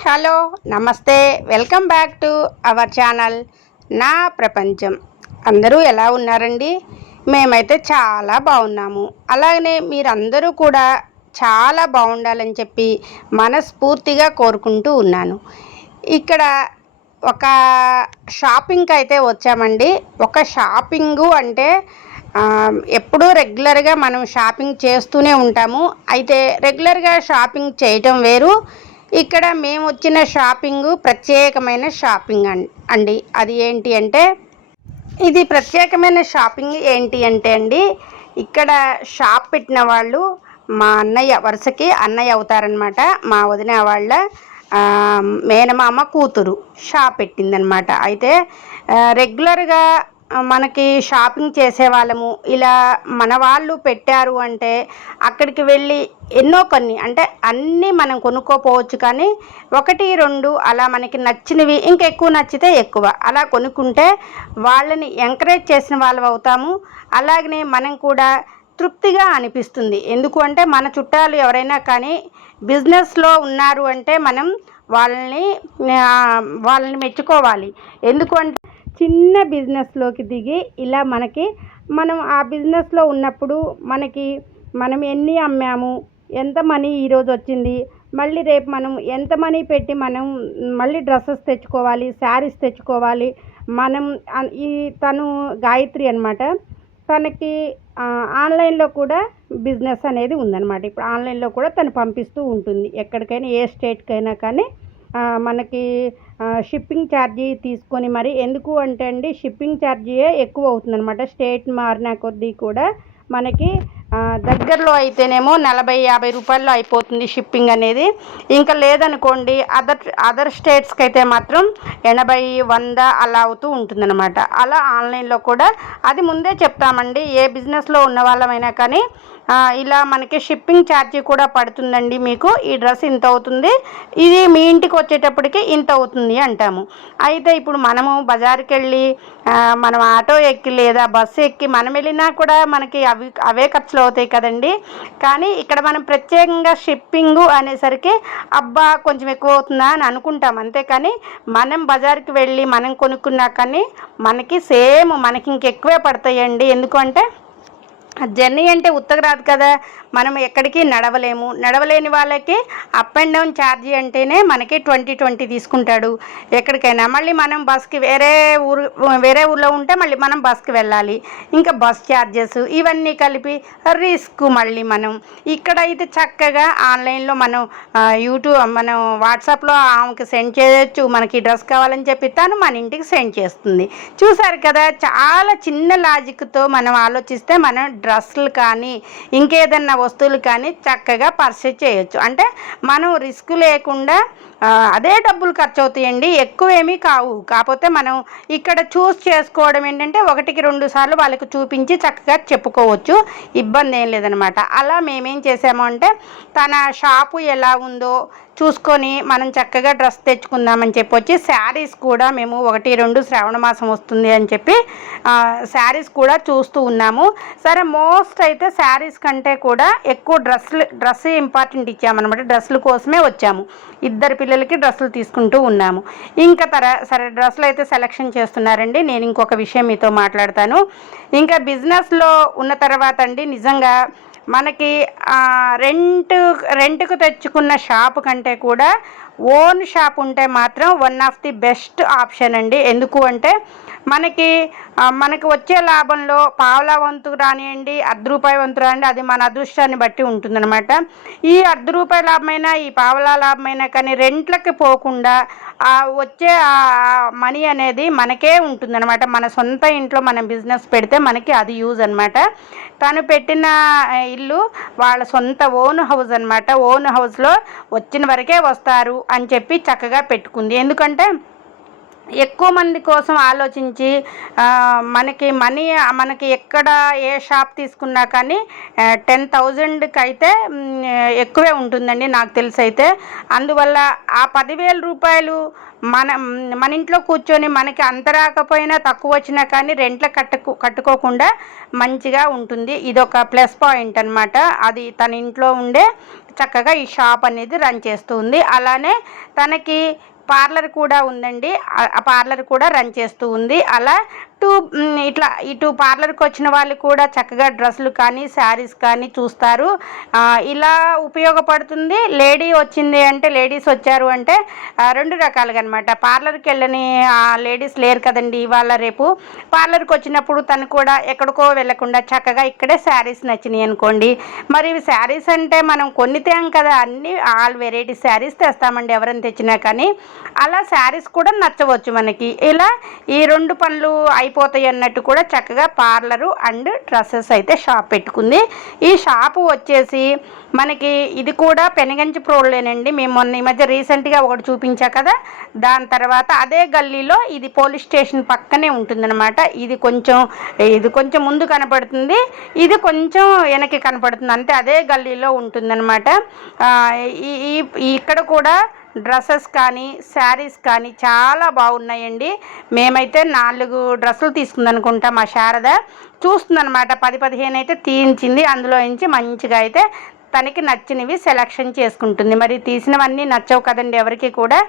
Hello నమస్తే. Welcome back to our channel నా ప్రపంచం. అందరూ ఎలా ఉన్నారండి? మేమైతే చాలా బాగున్నాము. అలాగనే మీరందరూ కూడా చాలా బాగుండాలని చెప్పి మనస్ఫూర్తిగా కోరుకుంటూ ఉన్నాను. ఇక్కడ ఒక షాపింగ్కి అయితే వచ్చామండి. ఒక షాపింగు అంటే ఎప్పుడూ రెగ్యులర్గా మనం షాపింగ్ చేస్తూనే ఉంటాము. అయితే రెగ్యులర్గా షాపింగ్ చేయటం వేరు. ఇక్కడ మేము వచ్చిన షాపింగ్ ప్రత్యేకమైన షాపింగ్ అన్- అండి. అది ఏంటి అంటే ఇది ప్రత్యేకమైన షాపింగ్ ఏంటి అంటే అండి ఇక్కడ షాప్ పెట్టిన వాళ్ళు మా అన్నయ్య వరుసకి అన్నయ్య అవుతారనమాట మా వదిన వాళ్ళ మేనమామ కూతురు షాప్ పెట్టిందనమాట అయితే రెగ్యులర్గా మనకి షాపింగ్ చేసే వాళ్ళము ఇలా మన వాళ్ళు పెట్టారు అంటే అక్కడికి వెళ్ళి ఎన్నో కొన్ని అంటే అన్నీ మనం కొనుక్కోపోవచ్చు కానీ ఒకటి రెండు అలా మనకి నచ్చినవి ఇంకెక్కువ నచ్చితే ఎక్కువ. అలా కొనుక్కుంటే వాళ్ళని ఎంకరేజ్ చేసిన వాళ్ళు అవుతాము. అలాగనే మనం కూడా తృప్తిగా అనిపిస్తుంది. ఎందుకు అంటే మన చుట్టాలు ఎవరైనా కానీ బిజినెస్లో ఉన్నారు అంటే మనం వాళ్ళని వాళ్ళని మెచ్చుకోవాలి. ఎందుకు అంటే చిన్న బిజినెస్లోకి దిగి ఇలా మనకి మనం ఆ బిజినెస్లో ఉన్నప్పుడు మనకి మనం ఎన్ని అమ్మాము ఎంత మనీ ఈరోజు వచ్చింది మళ్ళీ రేపు మనం ఎంత మనీ పెట్టి మనం మళ్ళీ డ్రెస్సెస్ తెచ్చుకోవాలి శారీస్ తెచ్చుకోవాలి. మనం ఈ తను గాయత్రి అనమాట తనకి ఆన్లైన్లో కూడా బిజినెస్ అనేది ఉందన్నమాట. ఇప్పుడు ఆన్లైన్లో కూడా తను పంపిస్తూ ఉంటుంది. ఎక్కడికైనా ఏ స్టేట్కైనా కానీ మనకి షిప్పింగ్ ఛార్జీ తీసుకొని మరి ఎందుకు అంటే అండి షిప్పింగ్ ఛార్జీయే ఎక్కువ అవుతుందన్నమాట. స్టేట్ మారిన కొద్దీ కూడా మనకి దగ్గరలో అయితేనేమో నలభై యాభై రూపాయల్లో అయిపోతుంది షిప్పింగ్ అనేది. ఇంకా లేదనుకోండి అదర్ అదర్ స్టేట్స్కి అయితే మాత్రం ఎనభై వంద అలా అవుతూ ఉంటుందన్నమాట. అలా ఆన్లైన్లో కూడా అది ముందే చెప్తామండి. ఏ బిజినెస్లో ఉన్న వాళ్ళమైనా కానీ ఇలా మనకి షిప్పింగ్ ఛార్జీ కూడా పడుతుందండి మీకు. ఈ డ్రెస్ ఇంత అవుతుంది. ఇది మీ ఇంటికి వచ్చేటప్పటికి ఇంత అవుతుంది అంటాము. అయితే ఇప్పుడు మనము బజార్కి వెళ్ళి మనం ఆటో ఎక్కి లేదా బస్సు ఎక్కి మనం వెళ్ళినా కూడా మనకి అవి అవే ఖర్చులు అవుతాయి కదండి. కానీ ఇక్కడ మనం ప్రత్యేకంగా షిప్పింగ్ అనేసరికి అబ్బా కొంచెం ఎక్కువ అవుతుందా అని అనుకుంటాం అంతేకాని మనం బజార్కి వెళ్ళి మనం కొనుక్కున్నా కానీ మనకి సేమ్ మనకి ఇంకెక్కువే పడతాయండి. ఎందుకంటే జర్నీ అంటే ఉత్తకు రాదు కదా. మనం ఎక్కడికి నడవలేము. నడవలేని వాళ్ళకి అప్ అండ్ డౌన్ ఛార్జీ అంటేనే మనకి ట్వంటీ ట్వంటీ తీసుకుంటాడు. ఎక్కడికైనా మళ్ళీ మనం బస్కి వేరే ఊరు వేరే ఊర్లో ఉంటే మళ్ళీ మనం బస్కి వెళ్ళాలి. ఇంకా బస్ ఛార్జెస్ ఇవన్నీ కలిపి రిస్క్ మళ్ళీ మనం. ఇక్కడ అయితే చక్కగా ఆన్లైన్లో మనం యూట్యూబ్ మనం వాట్సాప్లో ఆమెకి సెండ్ చేయొచ్చు. మనకి డ్రెస్ కావాలని చెప్పి తను మన ఇంటికి సెండ్ చేస్తుంది. చూసారు కదా చాలా చిన్న లాజిక్తో మనం ఆలోచిస్తే మనం డ్రెస్సులు కానీ ఇంకేదన్నా వస్తువులు కానీ చక్కగా పర్చేజ్ చేయొచ్చు. అంటే మనం రిస్క్ లేకుండా అదే డబ్బులు ఖర్చు అవుతాయండి ఎక్కువేమీ కావు. కాకపోతే మనం ఇక్కడ చూస్ చేసుకోవడం ఏంటంటే ఒకటికి రెండు సార్లు వాళ్ళకి చూపించి చక్కగా చెప్పుకోవచ్చు. ఇబ్బంది ఏం లేదనమాట. అలా మేమేం చేసాము అంటే తన షాపు ఎలా ఉందో చూసుకొని మనం చక్కగా డ్రెస్ తెచ్చుకుందామని చెప్పి వచ్చి శారీస్ కూడా మేము ఒకటి రెండు శ్రావణ మాసం వస్తుంది అని చెప్పి శారీస్ కూడా చూస్తూ ఉన్నాము. సరే మోస్ట్ అయితే శారీస్ కంటే కూడా ఎక్కువ డ్రెస్సులు డ్రెస్ ఇంపార్టెంట్ ఇచ్చామన్నమాట. డ్రెస్సుల కోసమే వచ్చాము. ఇద్దరు పిల్లలకి డ్రెస్సులు తీసుకుంటూ ఉన్నాము. ఇంకా తర సరే డ్రెస్సులు అయితే సెలెక్షన్ చేస్తున్నారండి. నేను ఇంకొక విషయం మీతో మాట్లాడతాను. ఇంకా బిజినెస్లో ఉన్న తర్వాత అండి నిజంగా మనకి రెంట్ రెంట్కు తెచ్చుకున్న షాప్ కంటే కూడా ఓన్ షాప్ ఉంటే మాత్రం one of the best option అండి. ఎందుకు అంటే మనకి మనకి వచ్చే లాభంలో పావలా వంతు రానివ్వండి అర్ధ రూపాయి వంతు రానివ్వండి అది మన అదృష్టాన్ని బట్టి ఉంటుందన్నమాట. ఈ అర్ధ రూపాయి లాభమైనా ఈ పావలా లాభమైనా కానీ రెంట్లకి పోకుండా ఆ వచ్చే మనీ అనేది మనకే ఉంటుందన్నమాట. మన సొంత ఇంట్లో మనం బిజినెస్ పెడితే మనకి అది యూజ్ అనమాట తను పెట్టిన ఇల్లు వాళ్ళ సొంత ఓన్ హౌస్ అనమాట ఓన్ హౌస్లో వచ్చిన వరకే వస్తారు. అని చెప్పి చక్కగా పెట్టుకుంది. ఎందుకంటే ఎక్కువ మంది కోసం ఆలోచించి మనకి మనీ మనకి ఎక్కడ ఏ షాప్ తీసుకున్నా కానీ టెన్ థౌజండ్కి అయితే ఎక్కువే ఉంటుందండి నాకు తెలిసి అయితే అందువల్ల ఆ పదివేల రూపాయలు మన మన ఇంట్లో కూర్చొని మనకి అంత రాకపోయినా తక్కువ వచ్చినా కానీ రెంట్ల కట్టుకు కట్టుకోకుండా మంచిగా ఉంటుంది. ఇది ఒక ప్లస్ పాయింట్ అనమాట అది తన ఇంట్లో ఉండే చక్కగా ఈ షాప్ అనేది రన్ చేస్తుంది. అలానే తనకి పార్లర్ కూడా ఉందండి. ఆ పార్లర్ కూడా రన్ చేస్తూ ఉంది. అలా టూ ఇట్లా ఇటు పార్లర్కి వచ్చిన వాళ్ళు కూడా చక్కగా డ్రెస్సులు కానీ శారీస్ కానీ చూస్తారు. ఇలా ఉపయోగపడుతుంది. లేడీ వచ్చింది అంటే లేడీస్ వచ్చారు అంటే రెండు రకాలుగా అనమాట పార్లర్కి వెళ్ళని లేడీస్ లేరు కదండి ఇవాళ రేపు. పార్లర్కి వచ్చినప్పుడు తను కూడా ఎక్కడికో వెళ్ళకుండా చక్కగా ఇక్కడే శారీస్ నచ్చినాయి అనుకోండి. మరి ఇవి శారీస్ అంటే మనం కొన్ని తేం కదా అన్ని ఆల్ వెరైటీ శారీస్ తెస్తామండి ఎవరైనా తెచ్చినా కానీ. అలా శారీస్ కూడా నచ్చవచ్చు మనకి. ఇలా ఈ రెండు పనులు అయిపోతాయి అన్నట్టు కూడా చక్కగా పార్లరు అండ్ డ్రెస్సెస్ అయితే షాప్ పెట్టుకుంది. ఈ షాపు వచ్చేసి మనకి ఇది కూడా పెనగంచి ప్రోడ్లేనండి. మేము మొన్న ఈ మధ్య రీసెంట్గా ఒకటి చూపించా కదా? దాని తర్వాత అదే గల్లీలో ఇది పోలీస్ స్టేషన్ పక్కనే ఉంటుందన్నమాట. ఇది కొంచెం ఇది కొంచెం ముందు కనపడుతుంది. ఇది కొంచెం వెనక్కి కనపడుతుంది. అంతే అదే గల్లీలో ఉంటుందన్నమాట. ఈ- ఇక్కడ కూడా డ్రెస్సెస్ కానీ శారీస్ కానీ చాలా బాగున్నాయండి. మేమైతే నాలుగు డ్రెస్సులు తీసుకుందనుకుంటా మా శారద. చూస్తుందనమాట పది పదిహేను అయితే తీయించింది. అందులో నుంచి మంచిగా అయితే తనకి నచ్చినవి సెలక్షన్ చేసుకుంటుంది. మరి తీసినవన్నీ నచ్చవు కదండి ఎవరికి కూడా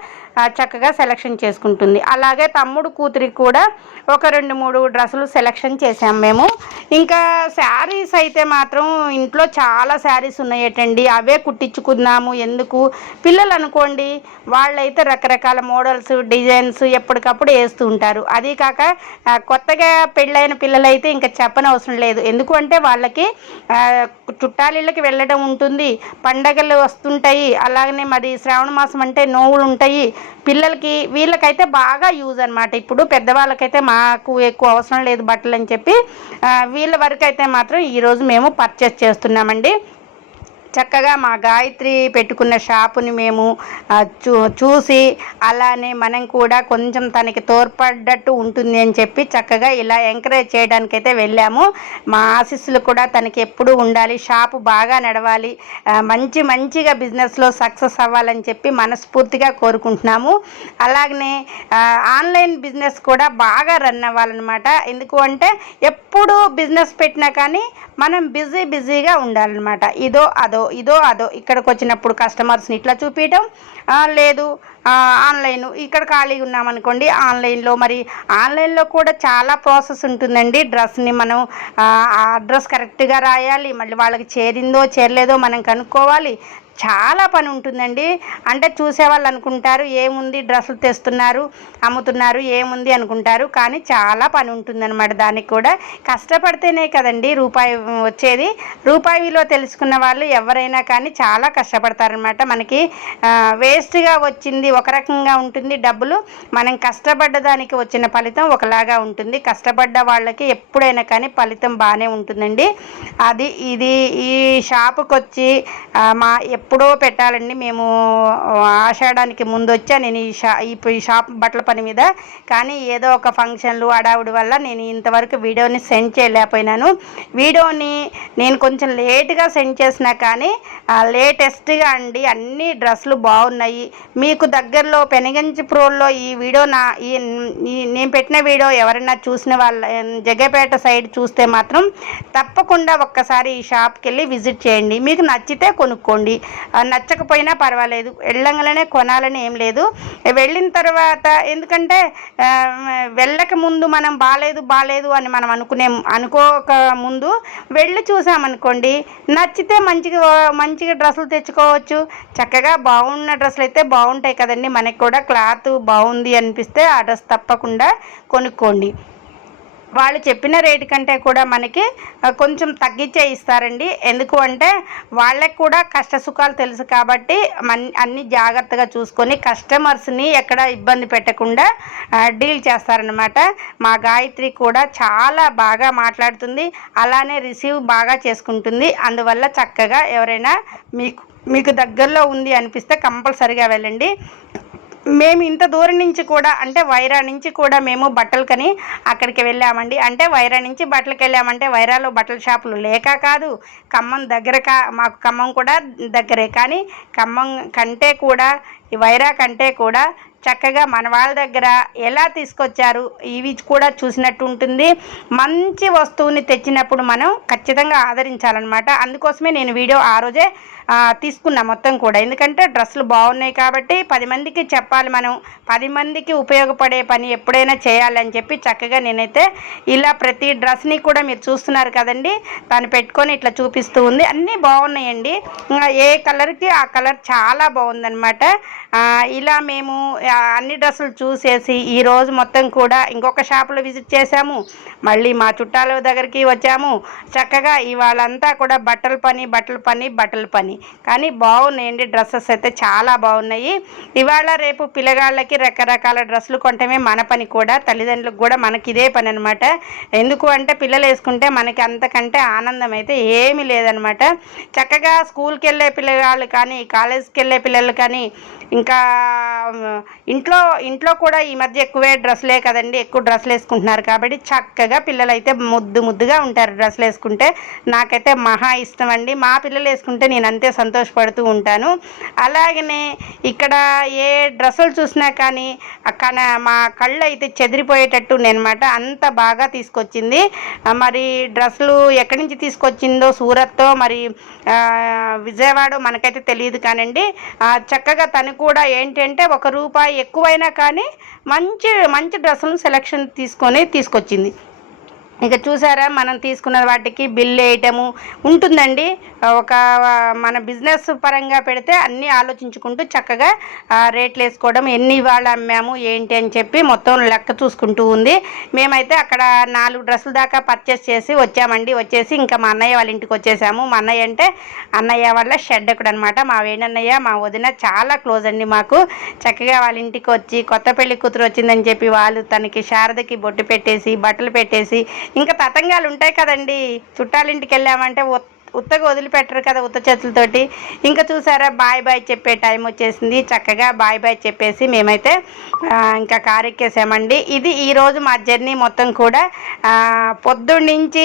చక్కగా సెలక్షన్ చేసుకుంటుంది. అలాగే తమ్ముడు కూతురికి కూడా ఒక రెండు మూడు డ్రెస్సులు సెలక్షన్ చేసాం మేము. ఇంకా శారీస్ అయితే మాత్రం ఇంట్లో చాలా శారీస్ ఉన్నాయటండి. అవే కుట్టించుకుందాము ఎందుకు? పిల్లలు అనుకోండి వాళ్ళైతే రకరకాల మోడల్స్ డిజైన్స్ ఎప్పటికప్పుడు వేస్తూ ఉంటారు. అది కాక కొత్తగా పెళ్ళైన పిల్లలైతే ఇంకా చెప్పనవసరం లేదు. ఎందుకు అంటే వాళ్ళకి చుట్టాలిళ్ళకి వెళ్ళడం ఉంటుంది. పండగలు వస్తుంటాయి. అలాగనే మరి శ్రావణ మాసం అంటే నోవులు ఉంటాయి. పిల్లలకి వీళ్ళకైతే బాగా యూజ్ అనమాట ఇప్పుడు పెద్దవాళ్ళకైతే మాకు ఎక్కువ అవసరం లేదు బట్టలు అని చెప్పి వీళ్ళ వరకు అయితే మాత్రం ఈరోజు మేము పర్చేస్ చేస్తున్నామండి. చక్కగా మా గాయత్రి పెట్టుకున్న షాపుని మేము చూ చూసి అలానే మనం కూడా కొంచెం తనకి తోడ్పడ్డట్టు ఉంటుంది అని చెప్పి చక్కగా ఇలా ఎంకరేజ్ చేయడానికైతే వెళ్ళాము. మా ఆశీస్సులు కూడా తనకి ఎప్పుడూ ఉండాలి. షాపు బాగా నడవాలి. మంచి మంచిగా బిజినెస్లో సక్సెస్ అవ్వాలని చెప్పి మనస్ఫూర్తిగా కోరుకుంటున్నాము. అలాగనే ఆన్లైన్ బిజినెస్ కూడా బాగా రన్ అవ్వాలన్నమాట. ఎందుకు అంటే ఎప్పుడు బిజినెస్ పెట్టినా కానీ మనం బిజీ బిజీగా ఉండాలన్నమాట. ఇదో అదో. ఇదో అదో ఇక్కడికి వచ్చినప్పుడు కస్టమర్స్ని ఇట్లా చూపించడం లేదు ఆన్లైన్ ఇక్కడ ఖాళీగా ఉన్నామనుకోండి ఆన్లైన్లో మరి ఆన్లైన్లో కూడా చాలా ప్రాసెస్ ఉంటుందండి. డ్రెస్ని మనం అడ్రస్ కరెక్ట్గా రాయాలి మళ్ళీ వాళ్ళకి చేరిందో చేరలేదో మనం కనుక్కోవాలి. చాలా పని ఉంటుందండి. అంటే చూసేవాళ్ళు అనుకుంటారు ఏముంది డ్రెస్సులు తెస్తున్నారు అమ్ముతున్నారు ఏముంది అనుకుంటారు. కానీ చాలా పని ఉంటుందన్నమాట దానికి కూడా. కష్టపడితేనే కదండి రూపాయి వచ్చేది. రూపాయి విలువ తెలుసుకున్న వాళ్ళు ఎవరైనా కానీ చాలా కష్టపడతారనమాట మనకి వేస్ట్గా వచ్చింది ఒక రకంగా ఉంటుంది డబ్బులు. మనం కష్టపడ్డ దానికి వచ్చిన ఫలితం ఒకలాగా ఉంటుంది. కష్టపడ్డ వాళ్ళకి ఎప్పుడైనా కానీ ఫలితం బాగానే ఉంటుందండి. అది ఇది ఈ షాపుకి వచ్చి మా ఎప్పుడో పెట్టాలండి. మేము ఆషాఢానికి ముందు వచ్చా నేను ఈ షా ఈ ఈ షాప్ బట్టల పని మీద. కానీ ఏదో ఒక ఫంక్షన్లు అడావుడి వల్ల నేను ఇంతవరకు వీడియోని సెండ్ చేయలేకపోయినాను. వీడియోని నేను కొంచెం లేట్గా సెండ్ చేసినా కానీ లేటెస్ట్గా అండి అన్ని డ్రెస్సులు బాగున్నాయి. మీకు దగ్గరలో పెనగంచి ప్రోల్లో ఈ వీడియో నా ఈ నేను పెట్టిన వీడియో ఎవరైనా చూసిన వాళ్ళ జగ్గపేట సైడ్ చూస్తే మాత్రం తప్పకుండా ఒక్కసారి ఈ షాప్కి వెళ్ళి విజిట్ చేయండి. మీకు నచ్చితే కొనుక్కోండి. నచ్చకపోయినా పర్వాలేదు. వెళ్ళంగానే కొనాలని ఏం లేదు. వెళ్ళిన తర్వాత ఎందుకంటే వెళ్ళక ముందు మనం బాగాలేదు బాగాలేదు అని మనం అనుకునే అనుకోక ముందు వెళ్ళి చూసామనుకోండి నచ్చితే మంచిగా మంచిగా డ్రెస్సులు తెచ్చుకోవచ్చు. చక్కగా బాగున్న డ్రెస్సులు అయితే బాగుంటాయి కదండి. మనకి కూడా క్లాత్ బాగుంది అనిపిస్తే ఆ డ్రెస్ తప్పకుండా కొనుక్కోండి. వాళ్ళు చెప్పిన రేటు కంటే కూడా మనకి కొంచెం తగ్గించే ఇస్తారండి. ఎందుకు అంటే వాళ్ళకి కూడా కష్ట సుఖాలు తెలుసు కాబట్టి మన్ అన్ని జాగ్రత్తగా చూసుకొని కస్టమర్స్ని ఎక్కడ ఇబ్బంది పెట్టకుండా డీల్ చేస్తారనమాట మా గాయత్రి కూడా చాలా బాగా మాట్లాడుతుంది అలానే రిసీవ్ బాగా చేసుకుంటుంది. అందువల్ల చక్కగా ఎవరైనా మీకు మీకు దగ్గరలో ఉంది అనిపిస్తే కంపల్సరిగా వెళ్ళండి. మేము ఇంత దూరం నుంచి కూడా అంటే వైరా నుంచి కూడా మేము బట్టలకని అక్కడికి వెళ్ళామండి. అంటే వైరా నుంచి బట్టలకి వెళ్ళామంటే వైరాలో బట్టల షాపులు లేక కాదు ఖమ్మం దగ్గర కా మాకు ఖమ్మం కూడా దగ్గరే. కానీ ఖమ్మం కంటే కూడా ఈ వైరా కంటే కూడా చక్కగా మన వాళ్ళ దగ్గర ఎలా తీసుకొచ్చారు ఇవి కూడా చూసినట్టు ఉంటుంది. మంచి వస్తువుని తెచ్చినప్పుడు మనం ఖచ్చితంగా ఆదరించాలన్నమాట. అందుకోసమే నేను వీడియో ఆ రోజే తీసుకున్నా మొత్తం కూడా. ఎందుకంటే డ్రెస్సులు బాగున్నాయి కాబట్టి పది మందికి చెప్పాలి మనం. పది మందికి ఉపయోగపడే పని ఎప్పుడైనా చేయాలని చెప్పి చక్కగా నేనైతే ఇలా ప్రతి డ్రెస్ని కూడా మీరు చూస్తున్నారు కదండి. దాన్ని పెట్టుకొని ఇట్లా చూపిస్తూ ఉంది. అన్నీ బాగున్నాయండి. ఏ కలర్కి ఆ కలర్ చాలా బాగుందన్నమాట. ఇలా మేము అన్ని డ్రెస్సులు చూసేసి ఈరోజు మొత్తం కూడా ఇంకొక షాపులో విజిట్ చేశాము. మళ్ళీ మా చుట్టాల దగ్గరికి వచ్చాము. చక్కగా ఇవాళంతా కూడా బట్టల పని బట్టల పని బట్టల పని. కానీ బాగున్నాయండి డ్రెస్సెస్ అయితే చాలా బాగున్నాయి. ఇవాళ రేపు పిల్లగాళ్ళకి రకరకాల డ్రెస్సులు కొనటమే మన పని కూడా తల్లిదండ్రులకు కూడా మనకి ఇదే పని అనమాట ఎందుకు అంటే పిల్లలు వేసుకుంటే మనకి అంతకంటే ఆనందం అయితే ఏమీ లేదనమాట చక్కగా స్కూల్కి వెళ్ళే పిల్లగాళ్ళు కానీ కాలేజ్కి వెళ్ళే పిల్లలు కానీ ఇంకా ఇంట్లో ఇంట్లో కూడా ఈ మధ్య ఎక్కువే డ్రెస్సులే కదండి ఎక్కువ డ్రెస్సులు వేసుకుంటున్నారు కాబట్టి చక్కగా పిల్లలు అయితే ముద్దు ముద్దుగా ఉంటారు డ్రెస్సులు వేసుకుంటే. నాకైతే మహా ఇష్టం అండి. మా పిల్లలు వేసుకుంటే నేను అంతే సంతోషపడుతూ ఉంటాను. అలాగనే ఇక్కడ ఏ డ్రెస్సులు చూసినా కానీ అక్కడ మా కళ్ళు అయితే చెదిరిపోయేటట్టు అనమాట అంత బాగా తీసుకొచ్చింది. మరి డ్రెస్సులు ఎక్కడి నుంచి తీసుకొచ్చిందో సూరత్తో మరి విజయవాడ మనకైతే తెలియదు కానండి. చక్కగా తను కూడా ఏంటంటే ఒక రూపాయి ఎక్కువైనా కానీ మంచి మంచి డ్రెస్సులను సెలెక్షన్ తీసుకొని తీసుకొచ్చింది. ఇక చూసారా మనం తీసుకున్న వాటికి బిల్ వేయటము ఉంటుందండి. ఒక మన బిజినెస్ పరంగా పెడితే అన్నీ ఆలోచించుకుంటూ చక్కగా రేట్లు వేసుకోవడం ఎన్ని వాళ్ళు అమ్మాము ఏంటి అని చెప్పి మొత్తం లెక్క చూసుకుంటూ ఉంది. మేమైతే అక్కడ నాలుగు డ్రెస్సుల దాకా పర్చేస్ చేసి వచ్చామండి. వచ్చేసి ఇంకా మా అన్నయ్య వాళ్ళ ఇంటికి వచ్చేసాము. మా అన్నయ్య అంటే అన్నయ్య వాళ్ళ షెడ్ ఎక్కడ అనమాట మా వేణన్నయ్య మా వదిన చాలా క్లోజ్ అండి మాకు. చక్కగా వాళ్ళ ఇంటికి వచ్చి కొత్త పెళ్ళి కూతురు వచ్చిందని చెప్పి వాళ్ళు తనకి శారదకి బొట్టు పెట్టేసి బట్టలు పెట్టేసి ఇంకా తతంగాలు ఉంటాయి కదండి. చుట్టాలింటికి వెళ్ళామంటే ఉత్తగా వదిలిపెట్టరు కదా ఉత్త చేతులతోటి. ఇంకా చూసారా బాయ్ బాయ్ చెప్పే టైం వచ్చేసింది. చక్కగా బాయ్ బాయ్ చెప్పేసి మేమైతే ఇంకా కారెక్కేసామండి. ఇది ఈరోజు మా జర్నీ మొత్తం కూడా పొద్దున్నీ